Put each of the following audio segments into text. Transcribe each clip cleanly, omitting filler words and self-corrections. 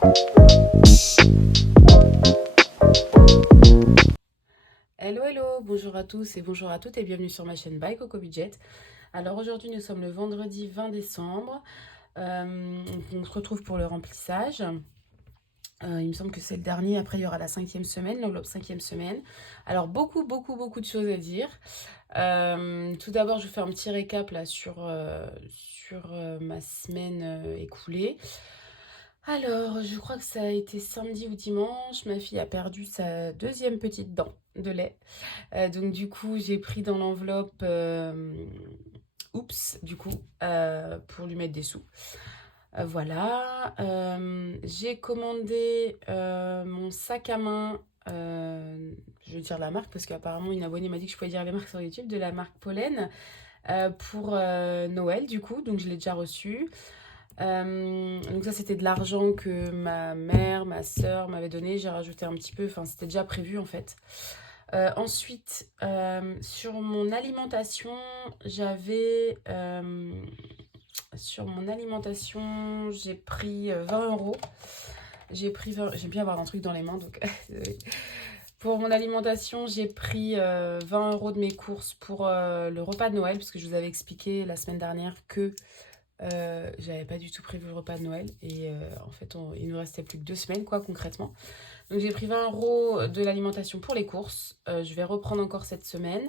Hello, hello, bonjour à tous et bonjour à toutes et bienvenue sur ma chaîne By Coco Budget. Alors aujourd'hui nous sommes le vendredi 20 décembre, on se retrouve pour le remplissage. Il me semble que c'est le dernier, après il y aura la 5e semaine, l'enveloppe 5e semaine. Alors beaucoup de choses à dire. Tout d'abord je vous fais un petit récap là sur ma semaine écoulée. Alors, je crois que ça a été samedi ou dimanche. Ma fille a perdu sa deuxième petite dent de lait. Donc du coup, j'ai pris dans l'enveloppe Oups, du coup, pour lui mettre des sous. Voilà. J'ai commandé mon sac à main. Je vais dire la marque parce qu'apparemment une abonnée m'a dit que je pouvais dire les marques sur YouTube, de la marque Pollen, pour Noël du coup, donc je l'ai déjà reçu. Donc ça c'était de l'argent que ma mère, ma soeur m'avaient donné, j'ai rajouté un petit peu, enfin c'était déjà prévu en fait. Ensuite, sur mon alimentation, j'ai pris 20 euros. J'aime bien avoir un truc dans les mains, donc pour mon alimentation, j'ai pris 20 euros de mes courses pour le repas de Noël, parce que je vous avais expliqué la semaine dernière que j'avais pas du tout prévu le repas de Noël. Et en fait, il nous restait plus que 2 semaines, quoi, concrètement. Donc j'ai pris 20 euros de l'alimentation pour les courses. Je vais reprendre encore cette semaine.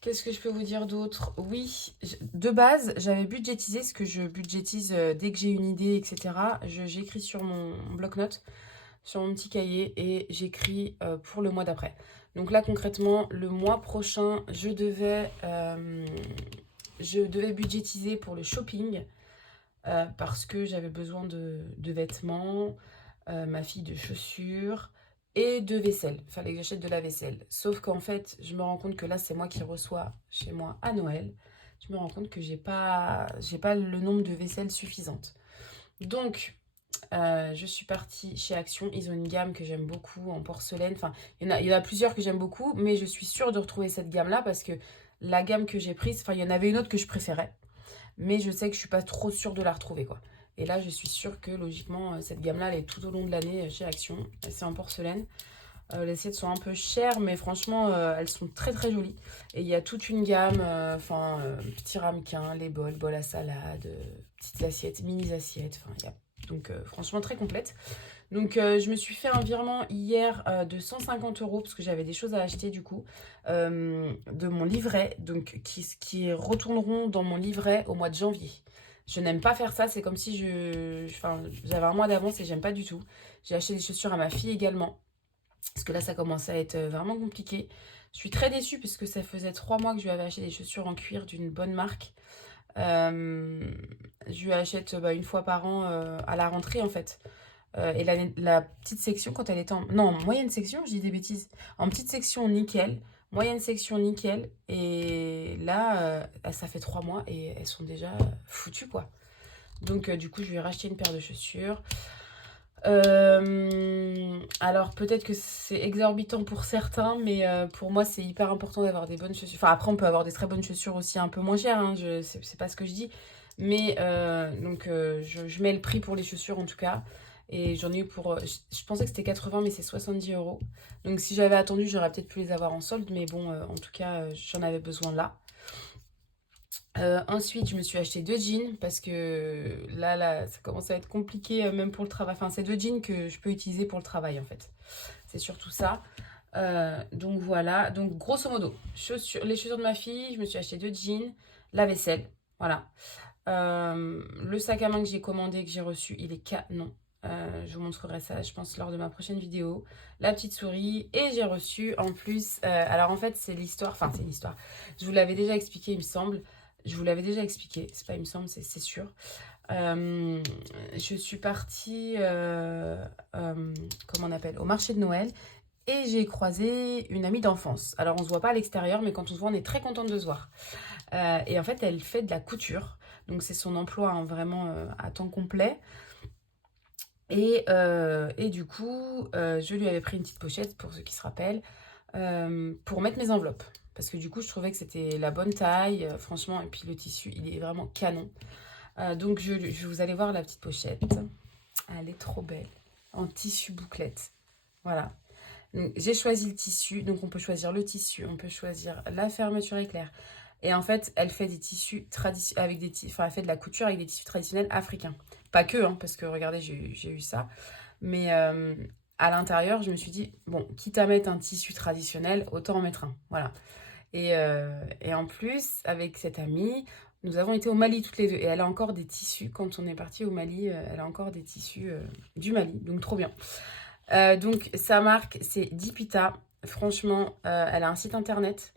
Qu'est-ce que je peux vous dire d'autre? Oui, de base, j'avais budgétisé ce que je budgétise dès que j'ai une idée, etc. J'écris sur mon bloc-notes, sur mon petit cahier, et j'écris pour le mois d'après. Donc là, concrètement, le mois prochain, je devais budgétiser pour le shopping parce que j'avais besoin de vêtements, ma fille de chaussures et de vaisselle. Il fallait que j'achète de la vaisselle. Sauf qu'en fait, je me rends compte que là, c'est moi qui reçois chez moi à Noël. Je me rends compte que j'ai pas le nombre de vaisselle suffisante. Donc, je suis partie chez Action. Ils ont une gamme que j'aime beaucoup en porcelaine. Enfin, il y en a plusieurs que j'aime beaucoup, mais je suis sûre de retrouver cette gamme-là parce que la gamme que j'ai prise, enfin, il y en avait une autre que je préférais, mais je sais que je suis pas trop sûre de la retrouver, quoi. Et là, je suis sûre que logiquement, cette gamme-là, elle est tout au long de l'année chez Action. C'est en porcelaine. Les assiettes sont un peu chères, mais franchement, elles sont très jolies. Et il y a toute une gamme, petits ramequins, les bols à salade, petites assiettes, mini assiettes. Enfin, donc franchement très complète. Donc je me suis fait un virement hier de 150 euros parce que j'avais des choses à acheter du coup, de mon livret, donc qui retourneront dans mon livret au mois de janvier. Je n'aime pas faire ça, c'est comme si j'avais un mois d'avance et j'aime pas du tout. J'ai acheté des chaussures à ma fille également, parce que là ça commence à être vraiment compliqué. Je suis très déçue parce que ça faisait 3 mois que je lui avais acheté des chaussures en cuir d'une bonne marque. Euh, je lui achète une fois par an à la rentrée en fait. Et la petite section, quand elle était en... Non, en moyenne section, je dis des bêtises. En petite section, nickel. Moyenne section, nickel. Et là, ça fait 3 mois et elles sont déjà foutues, quoi. Donc, du coup, je lui ai racheté une paire de chaussures. Alors, peut-être que c'est exorbitant pour certains, mais pour moi, c'est hyper important d'avoir des bonnes chaussures. Enfin, après, on peut avoir des très bonnes chaussures aussi un peu moins chères, hein, c'est pas ce que je dis. Mais donc, je mets le prix pour les chaussures, en tout cas. Et j'en ai eu pour... je pensais que c'était 80, mais c'est 70 euros. Donc, si j'avais attendu, j'aurais peut-être pu les avoir en solde. Mais bon, en tout cas, j'en avais besoin là. Ensuite, je me suis acheté 2 jeans parce que là, ça commence à être compliqué même pour le travail. Enfin, c'est 2 jeans que je peux utiliser pour le travail en fait. C'est surtout ça. Donc voilà. Donc grosso modo, les chaussures de ma fille, je me suis acheté 2 jeans, la vaisselle, voilà. Le sac à main que j'ai commandé, que j'ai reçu, il est canon. Je vous montrerai ça, je pense, lors de ma prochaine vidéo. La petite souris. Et j'ai reçu en plus... alors en fait, c'est l'histoire... Enfin, c'est l'histoire. Je vous l'avais déjà expliqué, il me semble. Je vous l'avais déjà expliqué. C'est pas, il me semble, c'est sûr. Je suis partie... comment on appelle? Au marché de Noël. Et j'ai croisé une amie d'enfance. Alors, on se voit pas à l'extérieur, mais quand on se voit, on est très contente de se voir. Et en fait, elle fait de la couture. Donc, c'est son emploi hein, vraiment à temps complet. Et du coup, je lui avais pris une petite pochette, pour ceux qui se rappellent, pour mettre mes enveloppes. Parce que du coup, je trouvais que c'était la bonne taille, franchement. Et puis le tissu, il est vraiment canon. Donc, vous allez voir la petite pochette. Elle est trop belle. En tissu bouclette. Voilà. J'ai choisi le tissu. Donc, on peut choisir le tissu. On peut choisir la fermeture éclair. Et en fait, elle fait des tissus traditionnels. Elle fait de la couture avec des tissus traditionnels africains. Pas que, hein, parce que regardez, j'ai eu ça. Mais à l'intérieur, je me suis dit, bon, quitte à mettre un tissu traditionnel, autant en mettre un. Voilà. Et en plus, avec cette amie, nous avons été au Mali toutes les deux. Et elle a encore des tissus. Quand on est parti au Mali, elle a encore des tissus du Mali. Donc, trop bien. Donc, sa marque, c'est Dipita. Franchement, elle a un site internet.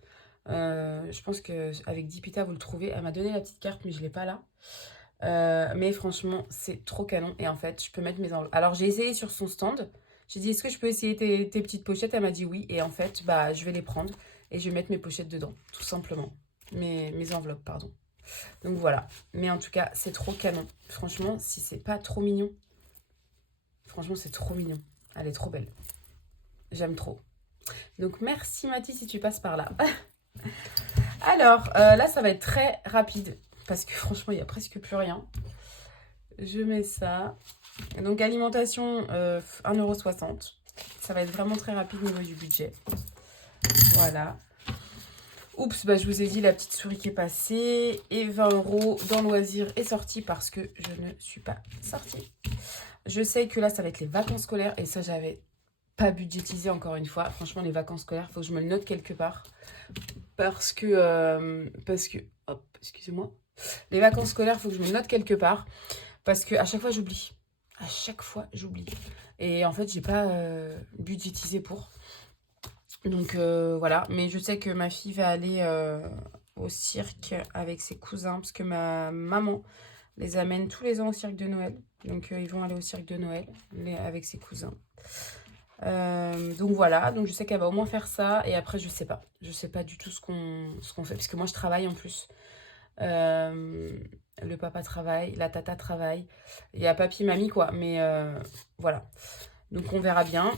Je pense qu'avec Dipita, vous le trouvez. Elle m'a donné la petite carte, mais je ne l'ai pas là. Mais franchement, c'est trop canon. Et en fait, je peux mettre mes enveloppes. Alors, j'ai essayé sur son stand. J'ai dit, est-ce que je peux essayer tes petites pochettes? Elle m'a dit oui. Et en fait, bah, je vais les prendre. Et je vais mettre mes pochettes dedans, tout simplement. Mes enveloppes, pardon. Donc voilà. Mais en tout cas, c'est trop canon. Franchement, si c'est pas trop mignon. Franchement, c'est trop mignon. Elle est trop belle. J'aime trop. Donc merci Mathis si tu passes par là. Alors, là, ça va être très rapide. Parce que franchement, il n'y a presque plus rien. Je mets ça. Donc, alimentation, 1,60 €. Ça va être vraiment très rapide au niveau du budget. Voilà. Oups, bah, je vous ai dit la petite souris qui est passée. Et 20 € dans loisirs est sorti parce que je ne suis pas sortie. Je sais que là, ça va être les vacances scolaires. Et ça, j'avais pas budgétisé encore une fois. Franchement, les vacances scolaires, il faut que je me le note quelque part. Parce que hop, excusez-moi. Les vacances scolaires, il faut que je me le note quelque part. Parce que à chaque fois, j'oublie. À chaque fois, j'oublie. Et en fait, j'ai pas budgétisé pour. Donc voilà. Mais je sais que ma fille va aller au cirque avec ses cousins. Parce que ma maman les amène tous les ans au cirque de Noël. Donc ils vont aller au cirque de Noël avec ses cousins. Donc voilà, donc je sais qu'elle va au moins faire ça. Et après, je sais pas du tout ce qu'on fait. Parce que moi, je travaille en plus. Le papa travaille, la tata travaille. Il y a papy, mamie, quoi. Mais voilà. Donc on verra bien.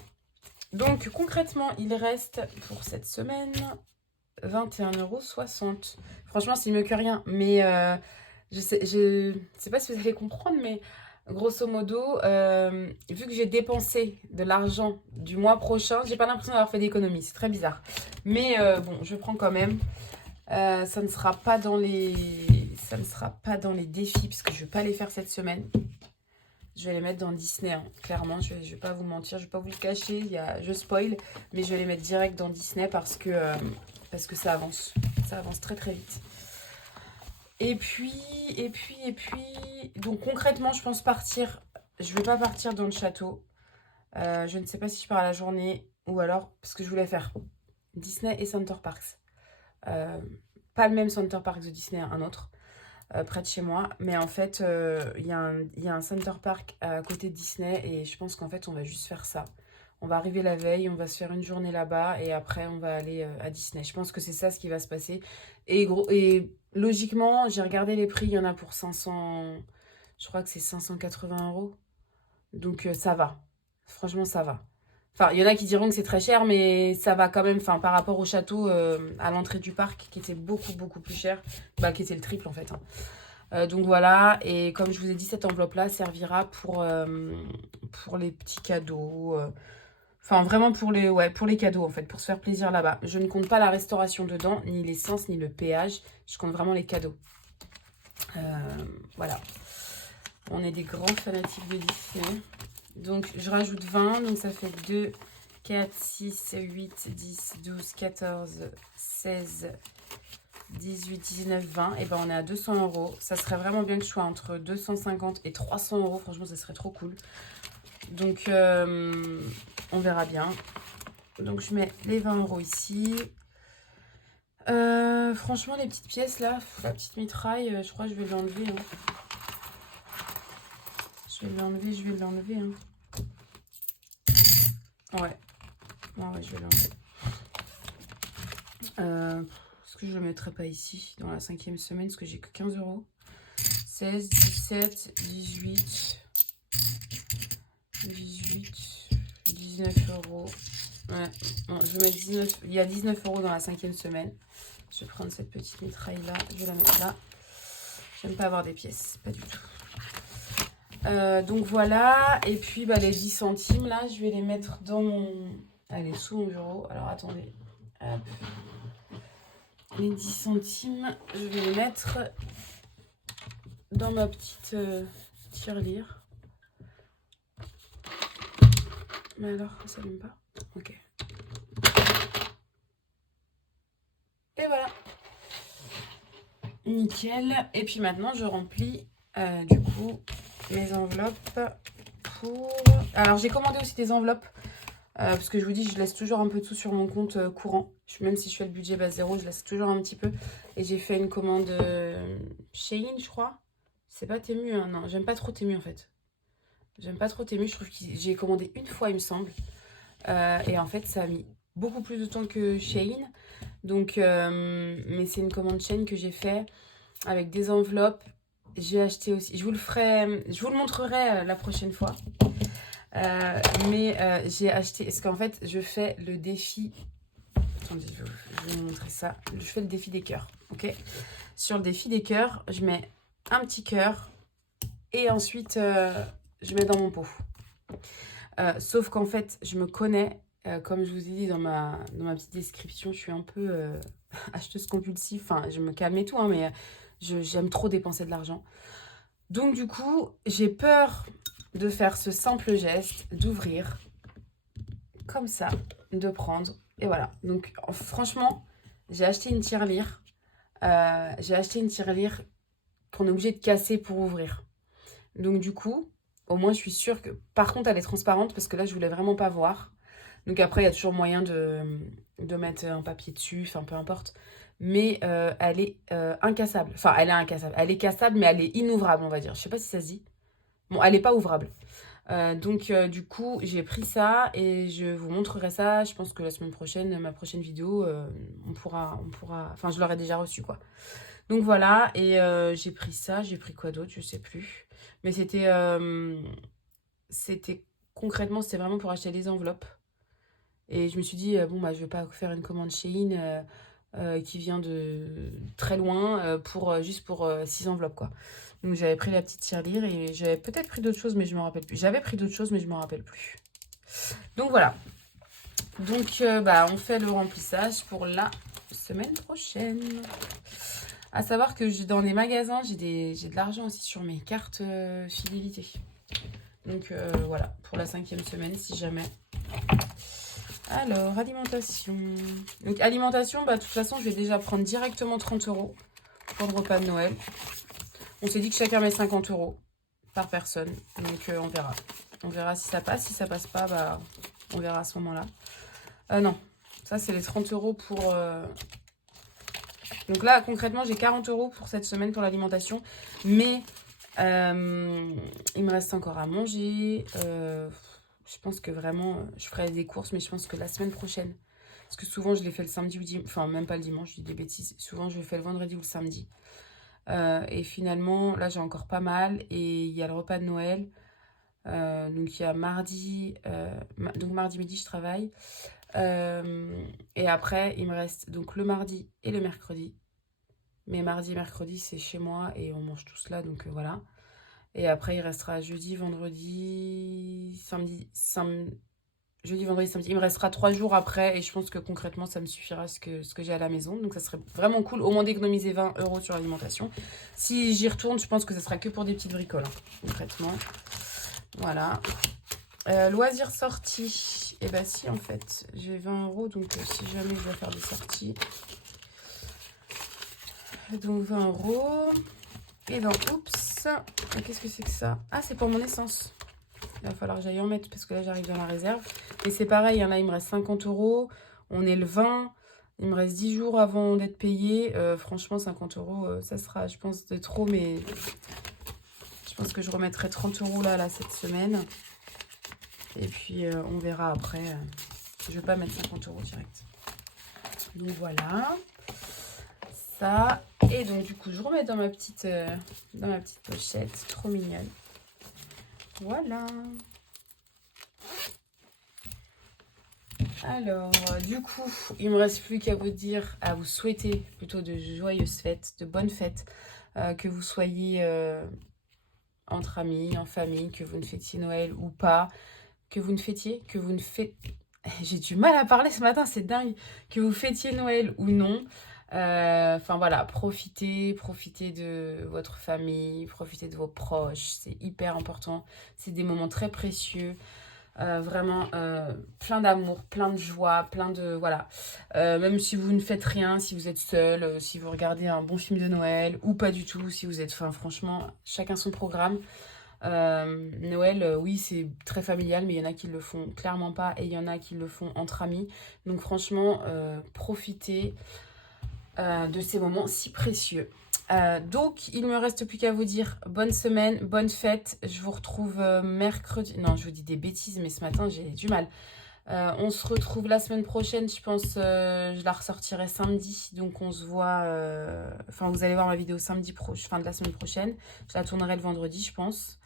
Donc concrètement, il reste pour cette semaine 21,60 €. Franchement, c'est mieux que rien. Mais je sais pas si vous allez comprendre, mais grosso modo, vu que j'ai dépensé de l'argent du mois prochain, j'ai pas l'impression d'avoir fait d'économie. C'est très bizarre. Mais bon, je prends quand même. Ça ne sera pas dans les défis parce que je vais pas les faire cette semaine. Je vais les mettre dans Disney, hein. Clairement, je vais pas vous mentir, je vais pas vous le cacher, je spoil, mais je vais les mettre direct dans Disney parce que ça avance très très vite. Et puis, donc concrètement, je pense partir. Je vais pas partir dans le château. Je ne sais pas si je pars à la journée ou alors parce que je voulais faire Disney et Center Parks. Pas le même Center Park de Disney, un autre, près de chez moi. Mais en fait, il y a un Center Park à côté de Disney et je pense qu'en fait, on va juste faire ça. On va arriver la veille, on va se faire une journée là-bas et après, on va aller à Disney. Je pense que c'est ça ce qui va se passer. Et logiquement, j'ai regardé les prix, il y en a pour 500... Je crois que c'est 580 €. Donc, ça va. Franchement, ça va. Enfin, il y en a qui diront que c'est très cher, mais ça va quand même. Enfin, par rapport au château à l'entrée du parc, qui était beaucoup, beaucoup plus cher. Bah, qui était le triple, en fait, hein. Donc, voilà. Et comme je vous ai dit, cette enveloppe-là servira pour les petits cadeaux. Enfin, vraiment pour les cadeaux, en fait, pour se faire plaisir là-bas. Je ne compte pas la restauration dedans, ni l'essence, ni le péage. Je compte vraiment les cadeaux. Voilà. On est des grands fanatiques de Disney. Donc, je rajoute 20. Donc, ça fait 2, 4, 6, 8, 10, 12, 14, 16, 18, 19, 20. Et ben, on est à 200 €. Ça serait vraiment bien que je sois entre 250 et 300 €. Franchement, ça serait trop cool. Donc, on verra bien. Donc, je mets les 20 € ici. Franchement, les petites pièces, là, la petite mitraille, je crois que je vais l'enlever, hein. Je vais l'enlever, hein. Ouais, je vais l'enlever. Est-ce que je le mettrai pas ici, dans la 5e semaine, parce que j'ai que 15 €. 16, 17, 18, 19 €. Ouais, bon, je vais mettre 19, il y a 19 € dans la 5e semaine. Je vais prendre cette petite mitraille là, je vais la mettre là. J'aime pas avoir des pièces, pas du tout. Donc voilà, et puis bah, les 10 centimes là, je vais les mettre dans mon... Allez, sous mon bureau. Alors attendez. Hop. Les 10 centimes, je vais les mettre dans ma petite tirelire. Mais alors, ça s'allume pas? Ok. Et voilà. Nickel. Et puis maintenant, je remplis du coup mes enveloppes pour... Alors, j'ai commandé aussi des enveloppes. Parce que je vous dis, je laisse toujours un peu de sous sur mon compte courant. Même si je fais le budget base zéro, je laisse toujours un petit peu. Et j'ai fait une commande Shein, je crois. C'est pas Temu, hein, non. J'aime pas trop Temu, en fait. J'aime pas trop Temu. Je trouve que j'ai commandé une fois, il me semble. Et en fait, ça a mis beaucoup plus de temps que Shein. Donc, mais c'est une commande Shein que j'ai fait avec des enveloppes. J'ai acheté aussi... Je vous le montrerai la prochaine fois. Mais j'ai acheté, parce qu'en fait je fais le défi, attendez, je vais vous montrer ça, je fais le défi des cœurs, ok. Sur le défi des cœurs, je mets un petit cœur et ensuite je mets dans mon pot, sauf qu'en fait je me connais, comme je vous ai dit dans ma petite description, je suis un peu acheteuse compulsive, enfin je me calme et tout, hein, mais j'aime trop dépenser de l'argent. Donc du coup j'ai peur de faire ce simple geste, d'ouvrir, comme ça, de prendre, et voilà. Donc franchement, j'ai acheté une tirelire, qu'on est obligé de casser pour ouvrir. Donc du coup, au moins je suis sûre que... Par contre, elle est transparente, parce que là, je voulais vraiment pas voir. Donc après, il y a toujours moyen de mettre un papier dessus, enfin peu importe. Mais elle est incassable. Enfin, elle est incassable. Elle est cassable, mais elle est inouvrable, on va dire. Je sais pas si ça se dit. Bon, elle n'est pas ouvrable. Donc du coup, j'ai pris ça et je vous montrerai ça. Je pense que la semaine prochaine, ma prochaine vidéo, on pourra... Enfin, je l'aurai déjà reçu, quoi. Donc voilà, et j'ai pris ça. J'ai pris quoi d'autre? Je sais plus. Mais c'était concrètement, c'était vraiment pour acheter des enveloppes. Et je me suis dit, bon, bah, je vais pas faire une commande Shein qui vient de très loin juste pour 6 enveloppes, quoi. Donc j'avais pris la petite tirelire et j'avais peut-être pris d'autres choses, mais je me rappelle plus. J'avais pris d'autres choses, mais je me rappelle plus. Donc voilà. Donc bah, on fait le remplissage pour la semaine prochaine. À savoir que dans les magasins, j'ai de l'argent aussi sur mes cartes fidélité. Donc voilà, pour la 5e semaine, si jamais. Alors, alimentation. Donc alimentation, bah, de toute façon, je vais déjà prendre directement 30 € pour le repas de Noël. On s'est dit que chacun met 50 € par personne. Donc on verra. On verra si ça passe. Si ça passe pas, bah, on verra à ce moment-là. Non, ça c'est les 30 € pour... Donc là, concrètement, j'ai 40 € pour cette semaine pour l'alimentation. Mais il me reste encore à manger. Je pense que vraiment, je ferai des courses, mais je pense que la semaine prochaine. Parce que souvent, je les fais le samedi ou dimanche. Enfin, même pas le dimanche, je dis des bêtises. Souvent, je les fais le vendredi ou le samedi. Et finalement, là, j'ai encore pas mal. Et il y a le repas de Noël. Donc, il y a mardi. Donc, mardi midi, je travaille. Et après, il me reste donc le mardi et le mercredi. Mais mardi et mercredi, c'est chez moi et on mange tous là. Donc, voilà. Et après, il restera jeudi, vendredi, samedi, jeudi, vendredi, samedi. Il me restera 3 jours après et je pense que concrètement, ça me suffira ce que j'ai à la maison. Donc, ça serait vraiment cool, au moins d'économiser 20 € sur l'alimentation. Si j'y retourne, je pense que ça sera que pour des petites bricoles, hein, concrètement. Voilà. Loisirs sorties. Et bah si, en fait, j'ai 20 €, donc si jamais je dois faire des sorties. Donc 20 €. Et ben, oups. Qu'est-ce que c'est que ça? Ah, c'est pour mon essence. Il va falloir que j'aille en mettre parce que là, j'arrive dans la réserve. Et c'est pareil, hein, là, il me reste 50 €. On est le 20. Il me reste 10 jours avant d'être payé. Franchement, 50 €, ça sera, je pense, de trop. Mais je pense que je remettrai 30 € là, cette semaine. Et puis, on verra après. Je ne vais pas mettre 50 € direct. Donc, voilà. Ça. Et donc, du coup, je remets dans ma petite pochette. Trop mignonne. Voilà. Alors, du coup, il me reste plus qu'à vous souhaiter plutôt de joyeuses fêtes, de bonnes fêtes, que vous soyez entre amis, en famille, que vous ne fêtiez Noël ou pas, que vous ne fêtiez, que vous ne faites... J'ai du mal à parler ce matin, c'est dingue. Que vous fêtiez Noël ou non. Enfin voilà, profitez de votre famille, profitez de vos proches, c'est hyper important. C'est des moments très précieux. Vraiment plein d'amour, plein de joie, plein de... Voilà. Même si vous ne faites rien, si vous êtes seul, si vous regardez un bon film de Noël ou pas du tout, si vous êtes... Enfin franchement, chacun son programme. Noël, oui, c'est très familial, mais il y en a qui le font clairement pas et il y en a qui le font entre amis. Donc franchement, profitez de ces moments si précieux. Donc, il ne me reste plus qu'à vous dire bonne semaine, bonne fête. Je vous retrouve mercredi. Non, je vous dis des bêtises, mais ce matin, j'ai du mal. On se retrouve la semaine prochaine, je pense. Je la ressortirai samedi. Donc, on se voit. Enfin, vous allez voir ma vidéo samedi fin de la semaine prochaine. Je la tournerai le vendredi, je pense.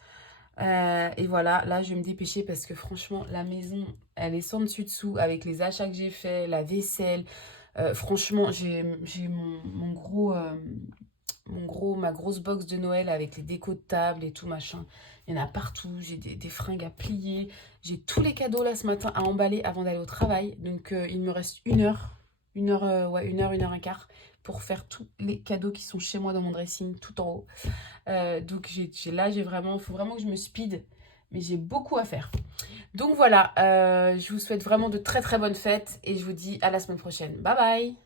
Et voilà, là, je vais me dépêcher parce que franchement, la maison, elle est sans dessus dessous avec les achats que j'ai faits, la vaisselle. Franchement, j'ai ma grosse box de Noël avec les décos de table et tout machin. Il y en a partout. J'ai des fringues à plier. J'ai tous les cadeaux là ce matin à emballer avant d'aller au travail. Donc il me reste une heure. Ouais, une heure et quart pour faire tous les cadeaux qui sont chez moi dans mon dressing tout en haut. Donc j'ai vraiment, il faut vraiment que je me speed. Mais j'ai beaucoup à faire. Donc voilà, je vous souhaite vraiment de très très bonnes fêtes et je vous dis à la semaine prochaine. Bye bye!